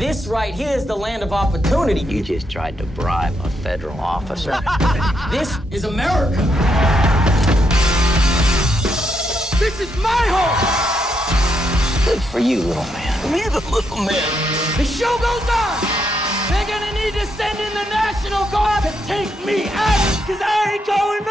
This right here is the land of opportunity. You just tried to bribe a federal officer. This is America. This is my home. Good for you, little man. Me, the little man. The show goes on. They're gonna need to send in the National Guard to take me out, because I ain't going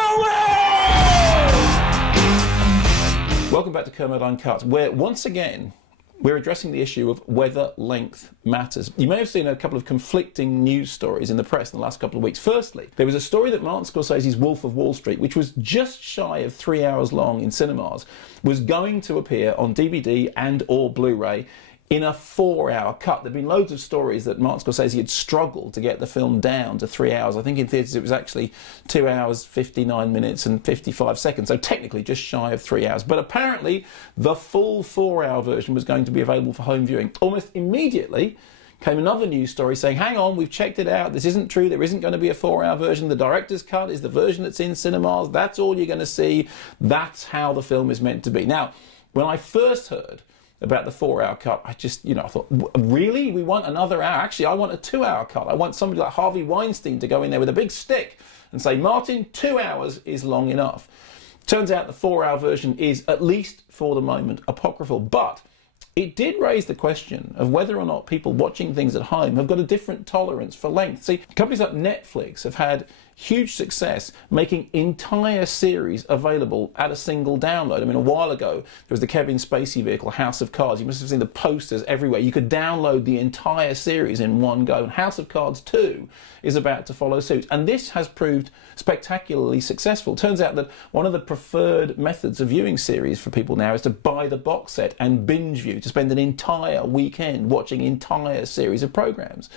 nowhere. Welcome back to Kermode Uncut, where once again we're addressing the issue of whether length matters. You may have seen a couple of conflicting news stories in the press in the last couple of weeks. Firstly, there was a story that Martin Scorsese's Wolf of Wall Street, which was just shy of 3 hours long in cinemas, was going to appear on DVD and or Blu-ray in a 4-hour cut. There've been loads of stories that Martin Scorsese had struggled to get the film down to 3 hours. I think in theatres it was actually 2 hours, 59 minutes and 55 seconds, so technically just shy of 3 hours. But apparently the full 4-hour version was going to be available for home viewing. Almost immediately came another news story saying, hang on, we've checked it out, this isn't true, there isn't going to be a 4-hour version, the director's cut is the version that's in cinemas, that's all you're going to see, that's how the film is meant to be. Now, when I first heard about the 4-hour cut, I just, I thought, really? We want another hour? Actually, I want a 2-hour cut. I want somebody like Harvey Weinstein to go in there with a big stick and say, Martin, 2 hours is long enough. Turns out the 4-hour version is, at least for the moment, apocryphal, but it did raise the question of whether or not people watching things at home have got a different tolerance for length. See, companies like Netflix have had huge success making entire series available at a single download. I mean, a while ago, there was the Kevin Spacey vehicle, House of Cards. You must have seen the posters everywhere. You could download the entire series in one go. And House of Cards 2 is about to follow suit. And this has proved spectacularly successful. Turns out that one of the preferred methods of viewing series for people now is to buy the box set and binge view, to spend an entire weekend watching entire series of programs.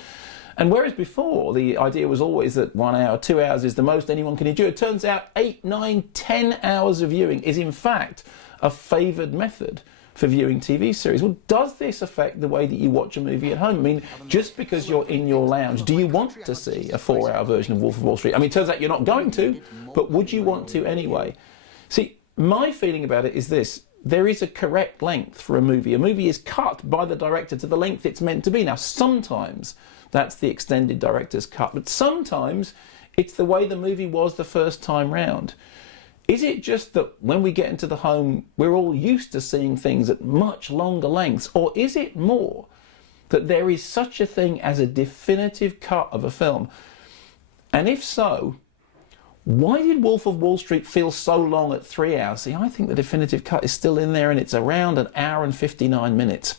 And whereas before the idea was always that 1 hour, 2 hours is the most anyone can endure, it turns out 8, 9, 10 hours of viewing is in fact a favoured method for viewing TV series. Well, does this affect the way that you watch a movie at home? I mean, just because you're in your lounge, do you want to see a 4-hour version of Wolf of Wall Street? I mean, it turns out you're not going to, but would you want to anyway? See, my feeling about it is this. There is a correct length for a movie. A movie is cut by the director to the length it's meant to be. Now, sometimes that's the extended director's cut, but sometimes it's the way the movie was the first time round. Is it just that when we get into the home, we're all used to seeing things at much longer lengths, or is it more that there is such a thing as a definitive cut of a film? And if so, why did Wolf of Wall Street feel so long at 3 hours? See, I think the definitive cut is still in there and it's around 1 hour and 59 minutes.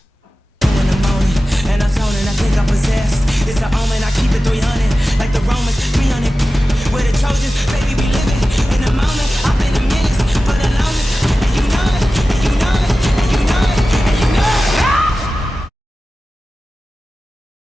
And I'm zoning, I think I'm possessed. It's an omen, I keep it 300.